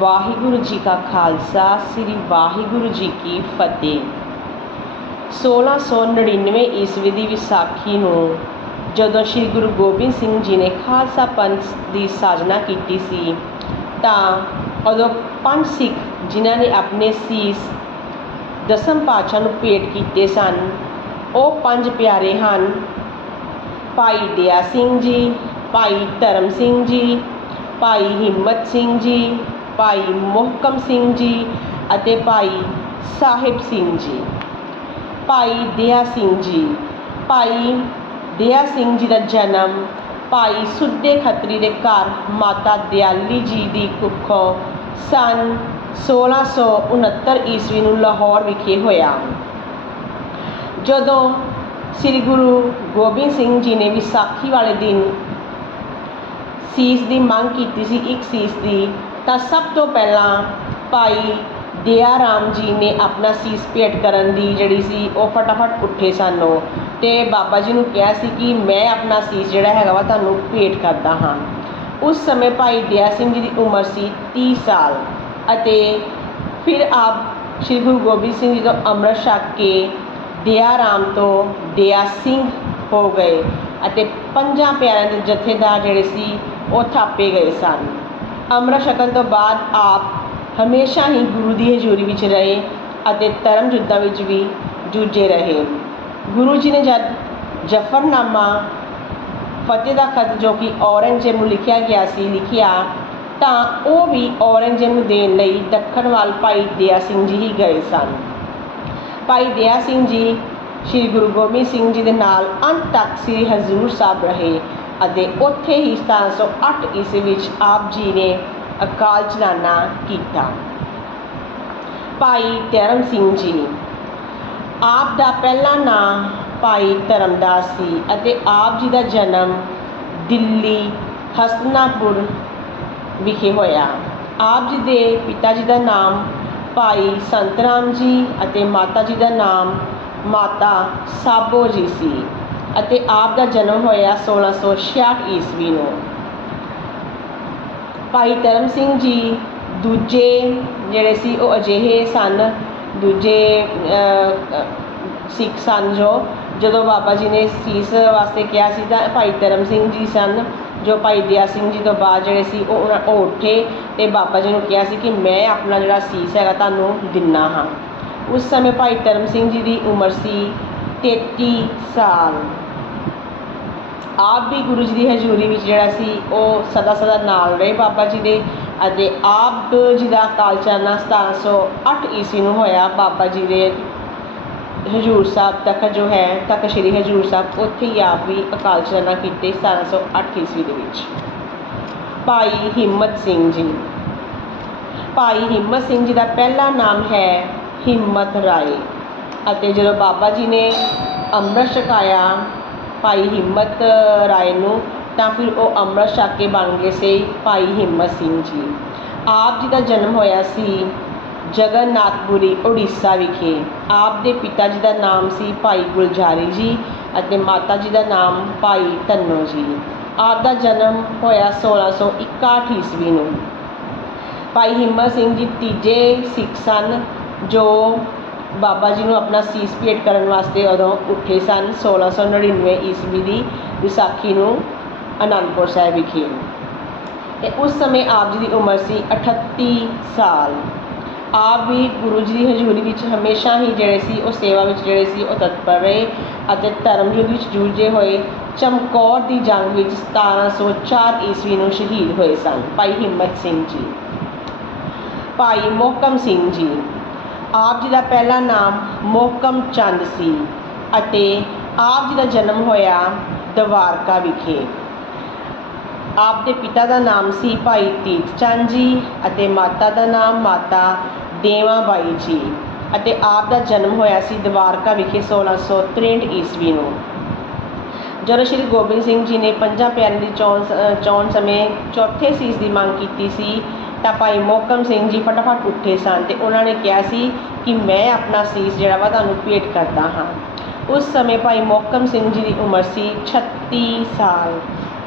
ਵਾਹਿਗੁਰੂ ਜੀ ਕਾ ਖਾਲਸਾ, ਸ੍ਰੀ ਵਾਹਿਗੁਰੂ ਜੀ ਕੀ ਫਤਿਹ। 1699 ਈਸਵੀ ਦੀ ਵਿਸਾਖੀ ਨੂੰ ਜਦੋਂ ਸ੍ਰੀ ਗੁਰੂ ਗੋਬਿੰਦ ਸਿੰਘ ਜੀ ਨੇ ਖਾਲਸਾ ਪੰਥ ਦੀ ਸਾਜਨਾ ਕੀਤੀ ਸੀ, ਤਾਂ ਉਦੋਂ ਪੰਜ ਸਿੱਖ ਜਿਨ੍ਹਾਂ ਨੇ ਆਪਣੇ ਸੀਸ ਦਸਮ ਪਾਤਸ਼ਾਹ ਨੂੰ ਭੇਟ ਕੀਤੇ ਸਨ, ਉਹ ਪੰਜ ਪਿਆਰੇ ਹਨ। ਭਾਈ ਦਿਆ ਸਿੰਘ ਜੀ, ਭਾਈ ਧਰਮ ਸਿੰਘ ਜੀ, ਭਾਈ ਹਿੰਮਤ ਸਿੰਘ ਜੀ ਭਾਈ ਮੋਹਕਮ ਸਿੰਘ ਜੀ ਅਤੇ ਭਾਈ ਸਾਹਿਬ ਸਿੰਘ ਜੀ। ਭਾਈ ਦਇਆ ਸਿੰਘ ਜੀ। ਭਾਈ ਦਇਆ ਸਿੰਘ ਜੀ ਦਾ ਜਨਮ ਭਾਈ ਸੁੱਦੇ ਖੱਤਰੀ ਦੇ ਘਰ ਮਾਤਾ ਦਿਆਲੀ ਜੀ ਦੀ ਕੁੱਖੋਂ ਸਨ 1669 ਈਸਵੀ ਨੂੰ ਲਾਹੌਰ ਵਿਖੇ ਹੋਇਆ। ਜਦੋਂ ਸ੍ਰੀ ਗੁਰੂ ਗੋਬਿੰਦ ਸਿੰਘ ਜੀ ਨੇ ਵਿਸਾਖੀ ਵਾਲੇ ਦਿਨ ਸੀਸ ਦੀ ਮੰਗ ਕੀਤੀ ਸੀ, ਇੱਕ ਸੀਸ ਦੀ ਤਾਂ ਸਭ ਤੋਂ ਪਹਿਲਾਂ ਭਾਈ ਦਇਆ ਰਾਮ ਜੀ ਨੇ ਆਪਣਾ ਸੀਸ ਭੇਟ ਕਰਨ ਦੀ ਜਿਹੜੀ ਸੀ, ਉਹ ਫਟਾਫਟ ਉੱਠੇ ਸਨ ਉਹ ਤੇ ਬਾਬਾ ਜੀ ਨੂੰ ਕਿਹਾ ਸੀ ਕਿ ਮੈਂ ਆਪਣਾ ਸੀਸ ਜਿਹੜਾ ਹੈਗਾ ਵਾ ਤੁਹਾਨੂੰ ਭੇਟ ਕਰਦਾ ਹਾਂ। ਉਸ ਸਮੇਂ ਭਾਈ ਦਇਆ ਸਿੰਘ ਜੀ ਦੀ ਉਮਰ ਸੀ 30 ਸਾਲ ਅਤੇ ਫਿਰ ਆਪ ਸ੍ਰੀ ਗੁਰੂ ਗੋਬਿੰਦ ਸਿੰਘ ਜੀ ਤੋਂ ਅੰਮ੍ਰਿਤ ਛਕ ਕੇ ਦਇਆ ਰਾਮ ਤੋਂ ਦਇਆ ਸਿੰਘ ਹੋ ਗਏ ਅਤੇ ਪੰਜਾਂ ਪਿਆਰਿਆਂ ਦੇ ਜਥੇਦਾਰ ਜਿਹੜੇ ਸੀ, ਉਹ ਥਾਪੇ ਗਏ ਸਨ। ਅੰਮ੍ਰਿਤ ਛਕਣ ਤੋਂ ਬਾਅਦ ਆਪ ਹਮੇਸ਼ਾ ਹੀ ਗੁਰੂ ਦੀ ਹਜ਼ੂਰੀ ਵਿੱਚ ਰਹੇ ਅਤੇ ਧਰਮ ਯੁੱਧਾਂ ਵਿੱਚ ਵੀ ਜੂਝੇ ਰਹੇ। ਗੁਰੂ ਜੀ ਨੇ ਜਦ ਜਫਰਨਾਮਾ ਫਤਿਹ ਦਾ ਖਤ ਜੋ ਕਿ ਔਰੰਗਜ਼ੇਬ ਨੂੰ ਲਿਖਿਆ ਗਿਆ ਸੀ ਲਿਖਿਆ, ਤਾਂ ਉਹ ਵੀ ਔਰੰਗਜ਼ੇਬ ਨੂੰ ਦੇਣ ਲਈ ਦੱਖਣ ਵੱਲ ਭਾਈ ਦਇਆ ਸਿੰਘ ਜੀ ਹੀ ਗਏ ਸਨ। ਭਾਈ ਦਇਆ ਸਿੰਘ ਜੀ, ਸ੍ਰੀ ਗੁਰੂ ਗੋਬਿੰਦ ਸਿੰਘ ਜੀ ਦੇ ਨਾਲ ਅੰਤ ਤੱਕ ਸ੍ਰੀ ਹਜ਼ੂਰ ਸਾਹਿਬ ਰਹੇ। ਅਤੇ ਉੱਥੇ ਹੀ 1708 ਈਸਵੀ ਵਿੱਚ ਆਪ ਜੀ ਨੇ ਅਕਾਲ ਚਲਾਣਾ ਕੀਤਾ। ਭਾਈ ਧਰਮ ਸਿੰਘ ਜੀ, ਆਪ ਦਾ ਪਹਿਲਾ ਨਾਮ ਭਾਈ ਧਰਮਦਾਸ ਸੀ ਅਤੇ ਆਪ ਜੀ ਦਾ ਜਨਮ ਦਿੱਲੀ ਹਸਨਾਪੁਰ ਵਿਖੇ ਹੋਇਆ। ਆਪ ਜੀ ਦੇ ਪਿਤਾ ਜੀ ਦਾ ਨਾਮ ਭਾਈ ਸੰਤਰਾਮ ਜੀ ਅਤੇ ਮਾਤਾ ਜੀ ਦਾ ਨਾਮ ਮਾਤਾ ਸਾਬੋ ਜੀ ਸੀ। ਅਤੇ ਆਪ ਦਾ ਜਨਮ ਹੋਇਆ 1666 ਈਸਵੀ ਨੂੰ। ਭਾਈ ਧਰਮ ਸਿੰਘ ਜੀ ਦੂਜੇ ਜਿਹੜੇ ਸੀ ਉਹ ਅਜਿਹੇ ਸਨ, ਦੂਜੇ ਸਿੱਖ ਸਨ ਜੋ, ਜਦੋਂ ਬਾਬਾ ਜੀ ਨੇ ਸੀਸ ਵਾਸਤੇ ਕਿਹਾ ਸੀ ਤਾਂ ਭਾਈ ਧਰਮ ਸਿੰਘ ਜੀ ਸਨ, ਜੋ ਭਾਈ ਦਿਆ ਸਿੰਘ ਜੀ ਤੋਂ ਬਾਅਦ ਜਿਹੜੇ ਸੀ ਉਹ ਉਹਨਾਂ ਉਹ ਉੱਠੇ ਤੇ ਬਾਬਾ ਜੀ ਨੂੰ ਕਿਹਾ ਸੀ ਕਿ ਮੈਂ ਆਪਣਾ ਜਿਹੜਾ ਸੀਸ ਹੈਗਾ ਤੁਹਾਨੂੰ ਦਿੰਨਾ ਹਾਂ। ਉਸ ਸਮੇਂ ਭਾਈ ਧਰਮ ਸਿੰਘ ਜੀ ਦੀ ਉਮਰ ਸੀ 33 ਸਾਲ। ਆਪ ਵੀ ਗੁਰੂ ਜੀ ਦੀ ਹਜ਼ੂਰੀ ਵਿੱਚ ਜਿਹੜਾ ਸੀ, ਉਹ ਸਦਾ ਸਦਾ ਨਾਲ ਰਹੇ ਬਾਬਾ ਜੀ ਦੇ ਅਤੇ ਆਪ ਜੀ ਦਾ ਕਾਲ ਚਲਣਾ 1708 ਈਸਵੀ ਨੂੰ ਹੋਇਆ ਬਾਬਾ ਜੀ ਦੇ ਹਜੂਰ ਸਾਹਿਬ ਤੱਕ ਜੋ ਹੈ, ਤੱਕ ਸ਼੍ਰੀ ਹਜੂਰ ਸਾਹਿਬ, ਉੱਥੇ ਹੀ ਆਪ ਵੀ ਅਕਾਲ ਚਲਣਾ ਕੀਤੇ 1708 ਈਸਵੀ ਦੇ ਵਿੱਚ। ਭਾਈ ਹਿੰਮਤ ਸਿੰਘ ਜੀ। ਭਾਈ ਹਿੰਮਤ ਸਿੰਘ ਜੀ ਦਾ ਪਹਿਲਾ ਨਾਮ ਹੈ ਹਿੰਮਤ ਰਾਏ ਅਤੇ ਜਦੋਂ ਬਾਬਾ ਜੀ ਨੇ ਅੰਮ੍ਰਿਤ ਛਕਾਇਆ ਭਾਈ ਹਿੰਮਤ ਰਾਏ ਨੂੰ, ਤਾਂ ਫਿਰ ਉਹ ਅੰਮ੍ਰਿਤ ਛਕ ਕੇ ਬਣ ਗਏ ਸੀ ਭਾਈ ਹਿੰਮਤ ਸਿੰਘ ਜੀ। ਆਪ ਜੀ ਦਾ ਜਨਮ ਹੋਇਆ ਸੀ ਜਗਨਨਾਥਪੁਰੀ ਉੜੀਸਾ ਵਿਖੇ। ਆਪ ਦੇ ਪਿਤਾ ਜੀ ਦਾ ਨਾਮ ਸੀ ਭਾਈ ਗੁਲਜ਼ਾਰੀ ਜੀ ਅਤੇ ਮਾਤਾ ਜੀ ਦਾ ਨਾਮ ਭਾਈ ਧੰਨੋ ਜੀ। ਆਪ ਦਾ ਜਨਮ ਹੋਇਆ 1661 ਈਸਵੀ ਨੂੰ। ਭਾਈ ਹਿੰਮਤ ਸਿੰਘ ਜੀ ਤੀਜੇ ਸਿੱਖ ਸਨ, ਜੋ ਬਾਬਾ ਜੀ ਨੂੰ ਆਪਣਾ ਸੀਸ ਭੇਟ ਕਰਨ ਵਾਸਤੇ ਉਦੋਂ ਉੱਠੇ ਸਨ 1699 ਈਸਵੀ ਦੀ ਵਿਸਾਖੀ ਨੂੰ ਅਨੰਦਪੁਰ ਸਾਹਿਬ ਵਿਖੇ। ਤੇ ਉਸ ਸਮੇਂ ਆਪ ਜੀ ਦੀ ਉਮਰ ਸੀ 38 ਸਾਲ। ਆਪ ਵੀ ਗੁਰੂ ਜੀ ਦੀ ਹਜ਼ੂਰੀ ਵਿੱਚ ਹਮੇਸ਼ਾ ਹੀ ਜਿਹੜੇ ਸੀ, ਉਹ ਸੇਵਾ ਵਿੱਚ ਜਿਹੜੇ ਸੀ, ਉਹ ਤਤਪਰ ਰਹੇ ਅਤੇ ਧਰਮ ਯੁੱਧ ਵਿੱਚ ਜੂਝੇ ਹੋਏ ਚਮਕੌਰ ਦੀ ਜੰਗ ਵਿੱਚ 1704 ਈਸਵੀ ਨੂੰ ਸ਼ਹੀਦ ਹੋਏ ਸਨ, ਭਾਈ ਹਿੰਮਤ ਸਿੰਘ ਜੀ। ਭਾਈ ਮੋਹਕਮ ਸਿੰਘ ਜੀ। ਆਪ ਜੀ ਦਾ ਪਹਿਲਾ ਨਾਮ ਮੋਹਕਮ ਚੰਦ ਸੀ ਅਤੇ ਆਪ ਜੀ ਦਾ ਜਨਮ ਹੋਇਆ ਦਵਾਰਕਾ ਵਿਖੇ। ਆਪ ਦੇ ਪਿਤਾ ਦਾ ਨਾਮ ਸੀ ਭਾਈ ਤੀਰਥ ਚੰਦ ਜੀ ਅਤੇ ਮਾਤਾ ਦਾ ਨਾਮ ਮਾਤਾ ਦੇਵਾ ਬਾਈ ਜੀ ਅਤੇ ਆਪ ਦਾ ਜਨਮ ਹੋਇਆ ਸੀ ਦਵਾਰਕਾ ਵਿਖੇ 1663 ਈਸਵੀ ਨੂੰ। ਜਦੋਂ ਸ਼੍ਰੀ ਗੋਬਿੰਦ ਸਿੰਘ ਜੀ ਨੇ ਪੰਜਾਂ ਪਿਆਰਿਆਂ ਦੀ ਚੋਣ ਚੋਣ ਸਮੇਂ ਚੌਥੇ ਸੀਸ ਦੀ ਮੰਗ ਕੀਤੀ ਸੀ ਤਾਂ ਭਾਈ ਮੋਕਮ ਸਿੰਘ ਜੀ ਫਟਾਫਟ ਉੱਠੇ ਸਨ ਤੇ ਉਹਨਾਂ ਨੇ ਕਿਹਾ ਸੀ ਕਿ ਮੈਂ ਆਪਣਾ ਸੀਸ ਜਿਹੜਾ ਵਾ ਤੁਹਾਨੂੰ ਭੇਟ ਕਰਦਾ ਹਾਂ। ਉਸ ਸਮੇਂ ਭਾਈ ਮੋਕਮ ਸਿੰਘ ਜੀ ਦੀ ਉਮਰ ਸੀ 36 ਸਾਲ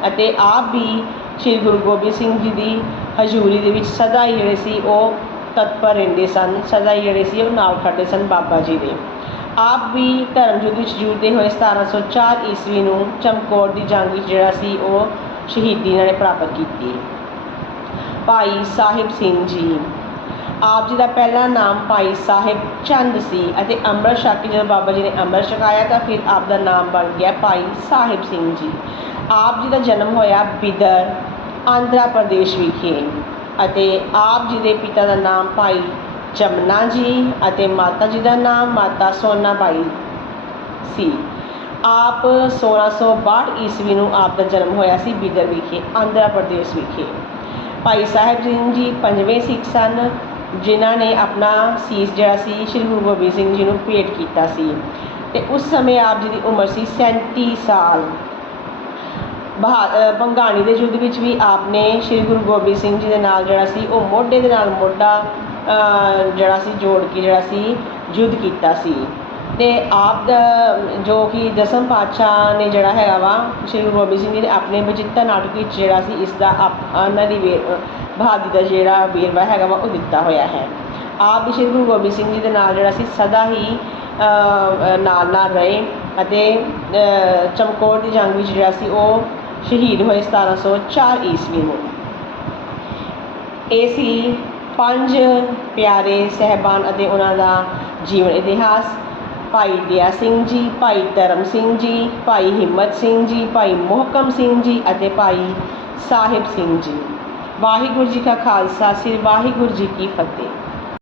ਅਤੇ ਆਪ ਵੀ ਸ੍ਰੀ ਗੁਰੂ ਗੋਬਿੰਦ ਸਿੰਘ ਜੀ ਦੀ ਹਜ਼ੂਰੀ ਦੇ ਵਿੱਚ ਸਦਾ ਹੀ ਜਿਹੜੇ ਸੀ ਉਹ ਤਤਪਰ ਰਹਿੰਦੇ ਸਨ ਸਦਾ ਹੀ ਜਿਹੜੇ ਸੀ ਉਹ ਨਾਲ ਖੜਦੇ ਸਨ ਬਾਬਾ ਜੀ ਦੇ। ਆਪ ਵੀ ਧਰਮ ਯੁੱਧ ਵਿੱਚ ਜੂਝਦੇ ਹੋਏ 1704 ਈਸਵੀ ਨੂੰ ਚਮਕੌਰ ਦੀ ਜੰਗ ਵਿੱਚ ਜਿਹੜਾ ਸੀ ਉਹ ਸ਼ਹੀਦੀ ਇਹਨਾਂ ਨੇ ਪ੍ਰਾਪਤ ਕੀਤੀ। ਭਾਈ ਸਾਹਿਬ ਸਿੰਘ ਜੀ। ਆਪ ਜੀ ਦਾ ਪਹਿਲਾ ਨਾਮ ਭਾਈ ਸਾਹਿਬ ਚੰਦ ਸੀ ਅਤੇ ਅੰਮ੍ਰਿਤ ਛਕ ਕੇ ਜਦੋਂ ਬਾਬਾ ਜੀ ਨੇ ਅੰਮ੍ਰਿਤ ਛਕਾਇਆ ਤਾਂ ਫਿਰ ਆਪ ਦਾ ਨਾਮ ਬਣ ਗਿਆ ਭਾਈ ਸਾਹਿਬ ਸਿੰਘ ਜੀ। ਆਪ ਜੀ ਦਾ ਜਨਮ ਹੋਇਆ ਬਿਦਰ, ਆਂਧਰਾ ਪ੍ਰਦੇਸ਼ ਵਿਖੇ ਅਤੇ ਆਪ ਜੀ ਦੇ ਪਿਤਾ ਦਾ ਨਾਮ ਭਾਈ ਜਮਨਾ ਜੀ ਅਤੇ ਮਾਤਾ ਜੀ ਦਾ ਨਾਮ ਮਾਤਾ ਸੋਨਾ ਬਾਈ ਸੀ। ਆਪ 1662 ਈਸਵੀ ਨੂੰ ਆਪ ਦਾ ਜਨਮ ਹੋਇਆ ਸੀ ਬਿਦਰ ਵਿਖੇ, ਆਂਧਰਾ ਪ੍ਰਦੇਸ਼ ਵਿਖੇ। ਭਾਈ ਸਾਹਿਬ ਸਿੰਘ ਜੀ ਪੰਜਵੇਂ ਸਿੱਖ ਸਨ ਜਿਨ੍ਹਾਂ ਨੇ ਆਪਣਾ ਸੀਸ ਜਿਹੜਾ ਸੀ ਸ਼੍ਰੀ ਗੁਰੂ ਗੋਬਿੰਦ ਸਿੰਘ ਜੀ ਨੂੰ ਭੇਟ ਕੀਤਾ ਸੀ। ਤੇ ਉਸ ਸਮੇਂ ਆਪ ਜੀ ਦੀ ਉਮਰ ਸੀ 37 ਸਾਲ। ਬਹਾ ਅ, ਬੰਗਾਣੀ ਦੇ ਯੁੱਧ ਵਿੱਚ ਵੀ ਆਪ ਨੇ ਸ਼੍ਰੀ ਗੁਰੂ ਗੋਬਿੰਦ ਸਿੰਘ ਜੀ ਦੇ ਨਾਲ ਜਿਹੜਾ ਸੀ ਉਹ ਮੋਢੇ ਦੇ ਨਾਲ ਮੋਢਾ ਜਿਹੜਾ ਸੀ ਜੋੜ ਕੇ ਜਿਹੜਾ ਸੀ ਯੁੱਧ ਕੀਤਾ ਸੀ। ਤੇ ਆਪ ਦਾ, ਜੋ ਕਿ ਦਸਮ ਪਾਤਸ਼ਾਹ ਨੇ ਜਿਹੜਾ ਹੈਗਾ ਵਾ, ਸ਼੍ਰੀ ਗੁਰੂ ਗੋਬਿੰਦ ਸਿੰਘ ਜੀ ਨੇ ਆਪਣੇ ਬਚਿੱਤਰ ਨਾਟਕ ਵਿੱਚ ਜਿਹੜਾ ਸੀ, ਇਸ ਦਾ ਆਪ- ਉਹਨਾਂ ਦੀ ਬਹਾਦਰੀ ਦਾ ਜਿਹੜਾ ਵੇਰਵਾ ਹੈਗਾ ਵਾ, ਉਹ ਦਿੱਤਾ ਹੋਇਆ ਹੈ। ਆਪ ਵੀ ਸ਼੍ਰੀ ਗੁਰੂ ਗੋਬਿੰਦ ਸਿੰਘ ਜੀ ਦੇ ਨਾਲ ਜਿਹੜਾ ਸੀ, ਸਦਾ ਹੀ ਨਾਲ ਨਾਲ ਰਹੇ ਅਤੇ ਚਮਕੌਰ ਦੀ ਜੰਗ ਵਿੱਚ ਜਿਹੜਾ ਸੀ, ਉਹ ਸ਼ਹੀਦ ਹੋਏ 1704 ਈਸਵੀ ਨੂੰ। ਇਹ ਸੀ ਪੰਜ ਪਿਆਰੇ, ਸਹਿਬਾਨ ਅਤੇ ਉਹਨਾਂ ਦਾ ਜੀਵਨ ਇਤਿਹਾਸ। ਭਾਈ ਦਇਆ ਸਿੰਘ ਜੀ, ਭਾਈ ਧਰਮ ਸਿੰਘ ਜੀ, ਭਾਈ ਹਿੰਮਤ ਸਿੰਘ ਜੀ, ਭਾਈ ਮੋਹਕਮ ਸਿੰਘ ਜੀ ਅਤੇ ਭਾਈ ਸਾਹਿਬ ਸਿੰਘ ਜੀ। ਵਾਹਿਗੁਰੂ ਜੀ ਕਾ ਖਾਲਸਾ, ਸ੍ਰੀ ਵਾਹਿਗੁਰੂ ਜੀ ਕੀ ਫਤਿਹ।